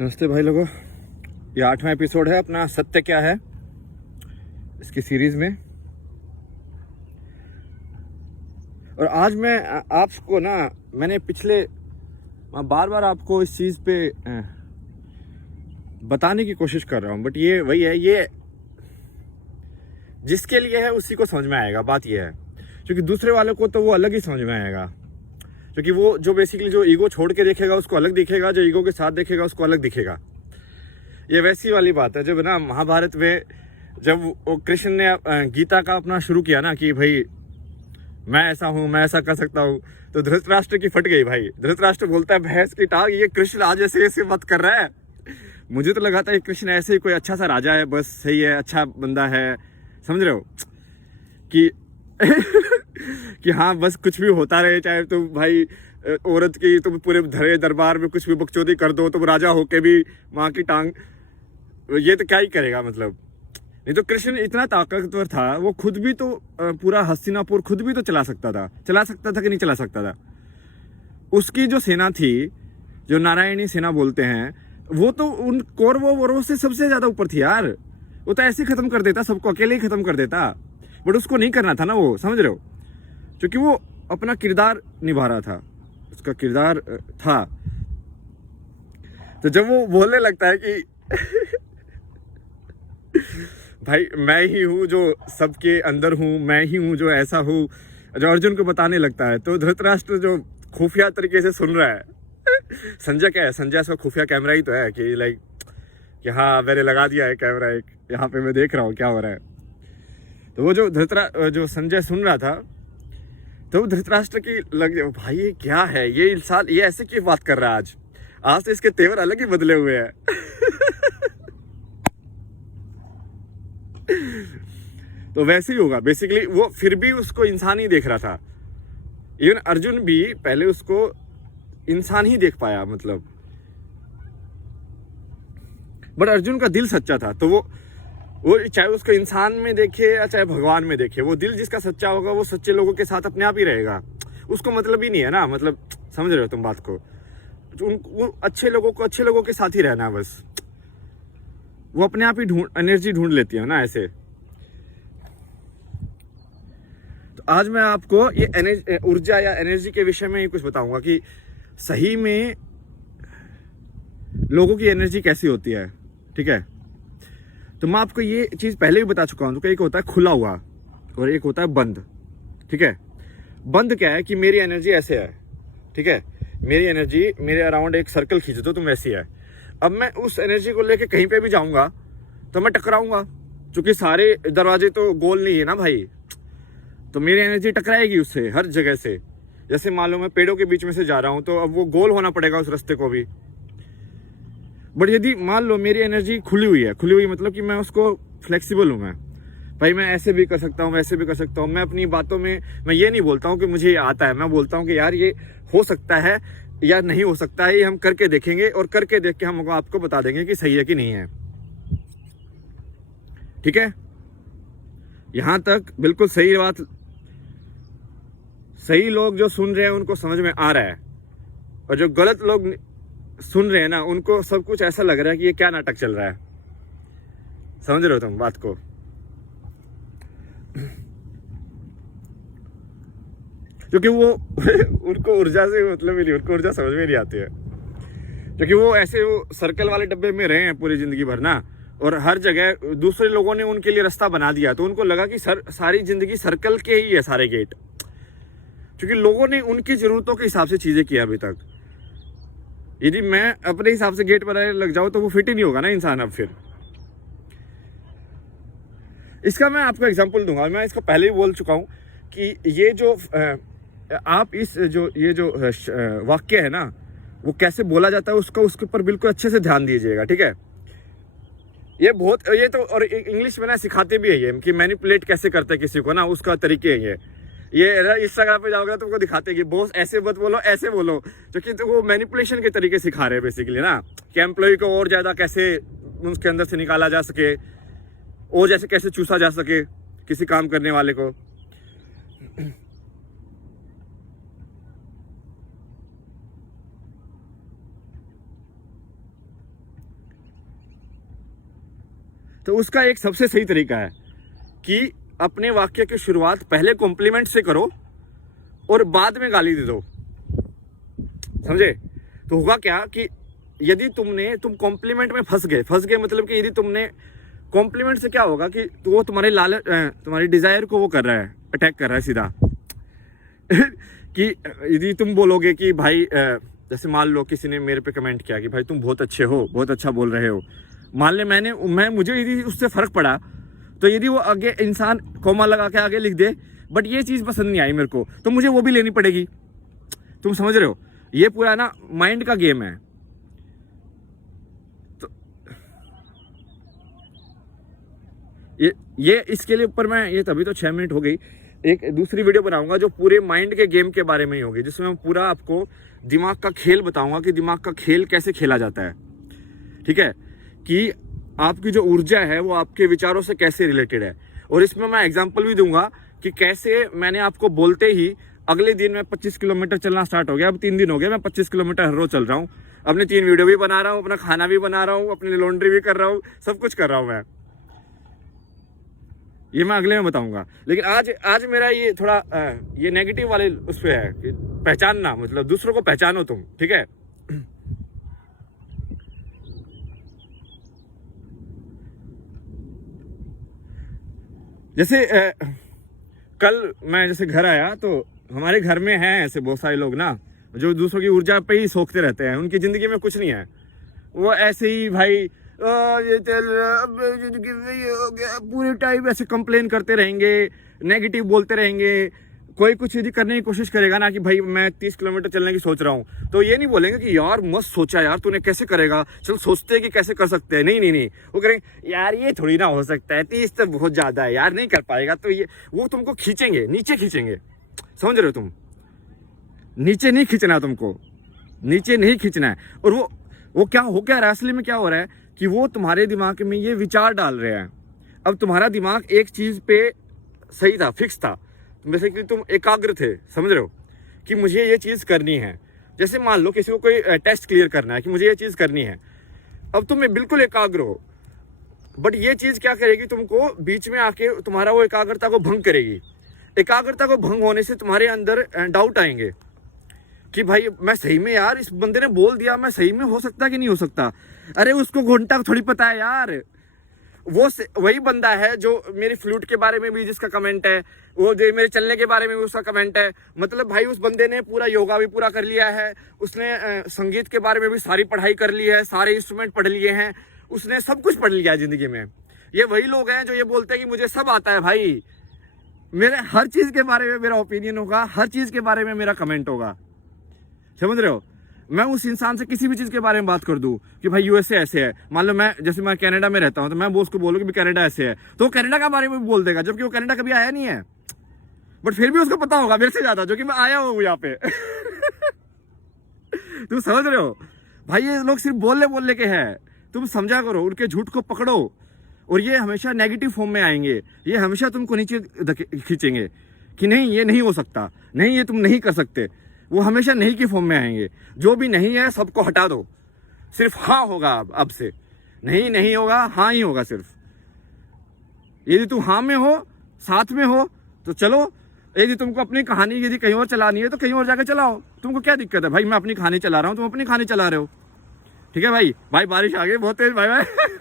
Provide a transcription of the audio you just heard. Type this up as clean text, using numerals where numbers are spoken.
नमस्ते भाई लोगों, ये 8वां एपिसोड है अपना सत्य क्या है इसकी सीरीज में। और आज मैं आपको मैंने पिछले बार बार आपको इस चीज़ पे बताने की कोशिश कर रहा हूँ, बट ये वही है, ये जिसके लिए है उसी को समझ में आएगा। बात ये है, क्योंकि दूसरे वालों को तो वो अलग ही समझ में आएगा, क्योंकि वो जो बेसिकली जो ईगो छोड़ के देखेगा उसको अलग दिखेगा, जो ईगो के साथ देखेगा उसको अलग दिखेगा। ये वैसी वाली बात है जब महाभारत में जब वो कृष्ण ने गीता का अपना शुरू किया ना कि भाई मैं ऐसा हूँ, मैं ऐसा कर सकता हूँ, तो धृतराष्ट्र की फट गई भाई। धृतराष्ट्र बोलता है भैंस की टांग, ये कृष्ण आज ऐसे बात कर रहा है। मुझे तो लगा था कि कृष्ण ऐसे ही कोई अच्छा सा राजा है, बस सही है, अच्छा बंदा है, समझ रहे हो कि कि हाँ बस कुछ भी होता रहे, चाहे तुम भाई औरत की तुम पूरे धरे दरबार में कुछ भी बकचोदी कर दो, तुम राजा होके भी माँ की टांग, ये तो क्या ही करेगा मतलब। नहीं तो कृष्ण इतना ताकतवर था, वो खुद भी तो पूरा हस्तिनापुर खुद भी तो चला सकता था कि नहीं चला सकता था। उसकी जो सेना थी, जो नारायणी सेना बोलते हैं, वो तो उन कौरवों से सबसे ज्यादा ऊपर थी यार। वो तो ऐसे ही खत्म कर देता, सबको अकेले ही खत्म कर देता, बट उसको नहीं करना था ना वो, समझ रहे हो, क्योंकि वो अपना किरदार निभा रहा था, उसका किरदार था। तो जब वो बोलने लगता है कि भाई मैं ही हूँ जो सबके अंदर हूँ, मैं ही हूँ जो ऐसा हूँ, जो अर्जुन को बताने लगता है, तो धृतराष्ट्र जो खुफिया तरीके से सुन रहा है संजय क्या है, संजय उसका खुफिया कैमरा ही तो है कि लाइक कि हाँ मैंने लगा दिया है कैमरा, एक यहाँ पे मैं देख रहा हूँ क्या हो रहा है। तो वो जो संजय सुन रहा था, तो धृतराष्ट्र की लग भाई ये क्या है, ये इंसान ये ऐसे क्यों बात कर रहा है आज तो इसके तेवर अलग ही बदले हुए हैं। तो वैसे ही होगा बेसिकली, वो फिर भी उसको इंसान ही देख रहा था। इवन अर्जुन भी पहले उसको इंसान ही देख पाया मतलब, बट अर्जुन का दिल सच्चा था। तो वो चाहे उसको इंसान में देखे या चाहे भगवान में देखे, वो दिल जिसका सच्चा होगा वो सच्चे लोगों के साथ अपने आप ही रहेगा। उसको मतलब ही नहीं है ना, मतलब समझ रहे हो तुम बात को, वो अच्छे लोगों को अच्छे लोगों के साथ ही रहना है बस। वो अपने आप ही एनर्जी ढूंढ लेती है ना ऐसे। तो आज मैं आपको ये ऊर्जा या एनर्जी के विषय में ही कुछ बताऊंगा कि सही में लोगों की एनर्जी कैसी होती है, ठीक है। तो मैं आपको ये चीज पहले भी बता चुका हूं, तो एक होता है खुला हुआ और एक होता है बंद, ठीक है। बंद क्या है कि मेरी एनर्जी ऐसे है, ठीक है, मेरी एनर्जी मेरे अराउंड एक सर्कल खींच दो तुम वैसी है। अब मैं उस एनर्जी को लेके कहीं पे भी जाऊंगा तो मैं टकराऊंगा, क्योंकि सारे दरवाजे तो गोल नहीं है ना भाई, तो मेरी एनर्जी टकराएगी उससे हर जगह से। जैसे मान लो मैं पेड़ों के बीच में से जा रहा हूं, तो अब वो गोल होना पड़ेगा उस रास्ते को भी। बट यदि मान लो मेरी एनर्जी खुली हुई मतलब कि मैं उसको फ्लेक्सिबल हूं, मैं भाई मैं ऐसे भी कर सकता हूँ, वैसे भी कर सकता हूँ। मैं अपनी बातों में मैं ये नहीं बोलता हूँ कि मुझे ये आता है, मैं बोलता हूँ कि यार ये हो सकता है या नहीं हो सकता है, ये हम करके देखेंगे, और करके देख के हम आपको बता देंगे कि सही है कि नहीं है, ठीक है। यहां तक बिल्कुल सही बात, सही लोग जो सुन रहे हैं उनको समझ में आ रहा है, और जो गलत लोग सुन रहे हैं ना, उनको सब कुछ ऐसा लग रहा है कि ये क्या नाटक चल रहा है। समझ रहे हो तुम बात को। क्योंकि वो उनको ऊर्जा से मतलब ही नहीं, उनको ऊर्जा समझ में नहीं आती है, क्योंकि वो ऐसे वो सर्कल वाले डब्बे में रहे हैं पूरी जिंदगी भर ना, और हर जगह दूसरे लोगों ने उनके लिए रास्ता बना दिया, तो उनको लगा कि सारी जिंदगी सर्कल के ही है सारे गेट, क्योंकि लोगों ने उनकी जरूरतों के हिसाब से चीजें की अभी तक। यदि मैं अपने हिसाब से गेट बनाने लग जाऊं तो वो फिट ही नहीं होगा ना इंसान। अब फिर इसका मैं आपको एग्जांपल दूंगा, मैं इसको पहले ही बोल चुका हूं कि ये जो आप इस ये जो वाक्य है ना, वो कैसे बोला जाता है उसका, उसके ऊपर बिल्कुल अच्छे से ध्यान दीजिएगा, ठीक है। ये तो और इंग्लिश में ना सिखाते भी है ये कि मैनिपुलेट कैसे करते हैं किसी को ना, उसका तरीके है ये इंस्टाग्राम पे जाओगे तो तुमको दिखाते हैं कि बॉस ऐसे मत बोलो, ऐसे बोलो, क्योंकि तो वो मैनिपुलेशन के तरीके सिखा रहे हैं बेसिकली ना, कि एम्प्लॉय को और ज्यादा कैसे उसके अंदर से निकाला जा सके, और जैसे कैसे चूसा जा सके किसी काम करने वाले को। तो उसका एक सबसे सही तरीका है कि अपने वाक्य की शुरुआत पहले कॉम्प्लीमेंट से करो और बाद में गाली दे दो, समझे? तो होगा क्या कि यदि तुम कॉम्प्लीमेंट में फंस गए मतलब कि यदि तुमने कॉम्प्लीमेंट से क्या होगा कि तो वो तुम्हारे लालच तुम्हारी डिजायर को वो कर रहा है, अटैक कर रहा है सीधा कि यदि तुम बोलोगे कि भाई जैसे मान लो किसी ने मेरे पे कमेंट किया कि भाई तुम बहुत अच्छे हो, बहुत अच्छा बोल रहे हो, मान ले मुझे यदि उससे फर्क पड़ा, तो यदि वो आगे इंसान कॉमा लगा के आगे लिख दे बट ये चीज़ पसंद नहीं आई मेरे को, तो मुझे वो भी लेनी पड़ेगी। तुम समझ रहे हो? ये पूरा ना माइंड का गेम है। तो ये इसके लिए ऊपर मैं ये तभी तो 6 मिनट हो गई, एक दूसरी वीडियो बनाऊंगा जो पूरे माइंड के गेम के बारे में ही होगी, जिसमें मैं पूरा आपको दिमाग का खेल बताऊंगा कि दिमाग का खेल कैसे खेला जाता है। ठीक है? कि आपकी जो ऊर्जा है वो आपके विचारों से कैसे रिलेटेड है। और इसमें मैं एग्जांपल भी दूंगा कि कैसे मैंने आपको बोलते ही अगले दिन मैं 25 किलोमीटर चलना स्टार्ट हो गया। अब 3 दिन हो गया मैं 25 किलोमीटर हर रोज चल रहा हूँ। अपने 3 वीडियो भी बना रहा हूँ, अपना खाना भी बना रहा हूँ, अपनी लॉन्ड्री भी कर रहा हूँ, सब कुछ कर रहा हूँ मैं। ये मैं अगले में बताऊंगा। लेकिन आज मेरा ये थोड़ा ये नेगेटिव वाले उस पे है कि पहचानना, मतलब दूसरों को पहचानो तुम। ठीक है? जैसे कल मैं जैसे घर आया तो हमारे घर में हैं ऐसे बहुत सारे लोग ना जो दूसरों की ऊर्जा पे ही सोखते रहते हैं। उनकी जिंदगी में कुछ नहीं है, वो ऐसे ही भाई ये जिंदगी में ये हो गया, पूरे टाइम ऐसे कंप्लेन करते रहेंगे, नेगेटिव बोलते रहेंगे। कोई कुछ यदि करने की कोशिश करेगा ना कि भाई मैं 30 किलोमीटर चलने की सोच रहा हूँ, तो ये नहीं बोलेंगे कि यार मस्त सोचा यार तूने, कैसे करेगा, चल सोचते हैं कि कैसे कर सकते हैं। नहीं, वो करेंगे यार ये थोड़ी ना हो सकता है, 30 तो बहुत ज्यादा है यार, नहीं कर पाएगा। तो ये वो तुमको खींचेंगे, नीचे खींचेंगे। समझ रहे हो? तुम नीचे नहीं खींचना, तुमको नीचे नहीं खींचना है। और वो क्या रहा है असली में, क्या हो रहा है कि वो तुम्हारे दिमाग में ये विचार डाल रहे हैं। अब तुम्हारा दिमाग एक चीज पे सही था, फिक्स था, जैसे कि तुम एकाग्र थे, समझ रहे हो कि मुझे ये चीज करनी है। जैसे मान लो किसी को कोई टेस्ट क्लियर करना है कि मुझे ये चीज करनी है, अब तुम बिल्कुल एकाग्र हो, बट ये चीज क्या करेगी, तुमको बीच में आके तुम्हारा वो एकाग्रता को भंग करेगी। एकाग्रता को भंग होने से तुम्हारे अंदर डाउट आएंगे कि भाई मैं सही में, यार इस बंदे ने बोल दिया, मैं सही में हो सकता कि नहीं हो सकता। अरे उसको घंटा थोड़ी पता है यार, वो वही बंदा है जो मेरी फ्लूट के बारे में भी जिसका कमेंट है, वो जो मेरे चलने के बारे में भी उसका कमेंट है। मतलब भाई उस बंदे ने पूरा योगा भी पूरा कर लिया है, उसने संगीत के बारे में भी सारी पढ़ाई कर ली है, सारे इंस्ट्रूमेंट पढ़ लिए हैं, उसने सब कुछ पढ़ लिया है जिंदगी में। ये वही लोग हैं जो ये बोलते हैं कि मुझे सब आता है। भाई मेरे हर चीज के बारे में मेरा ओपिनियन होगा, हर चीज के बारे में मेरा कमेंट होगा। समझ रहे हो? मैं उस इंसान से किसी भी चीज के बारे में बात कर दूं कि भाई यूएसए ऐसे है, मान लो जैसे मैं कनाडा में रहता हूं, तो मैं उसको बोलूं कि कनाडा ऐसे है, तो वो कनाडा के बारे में भी बोल देगा, जबकि वो कनाडा कभी आया नहीं है, बट फिर भी उसको पता होगा मेरे से ज्यादा, जो कि मैं आया हूं यहाँ पे तुम समझ रहे हो? भाई ये लोग सिर्फ बोलने के हैं, तुम समझा करो, उनके झूठ को पकड़ो। और ये हमेशा नेगेटिव फॉर्म में आएंगे, ये हमेशा तुमको नीचे खींचेंगे कि नहीं ये नहीं हो सकता, नहीं ये तुम नहीं कर सकते। वो हमेशा नहीं की फॉर्म में आएंगे। जो भी नहीं है सबको हटा दो, सिर्फ हाँ होगा। अब से नहीं होगा, हाँ ही होगा सिर्फ। यदि तुम हाँ में हो, साथ में हो, तो चलो। यदि तुमको अपनी कहानी यदि कहीं और चलानी है तो कहीं और जाकर चलाओ, तुमको क्या दिक्कत है? भाई मैं अपनी कहानी चला रहा हूँ, तुम अपनी कहानी चला रहे हो। ठीक है भाई बारिश आ गई बहुत तेज, बाय बाय।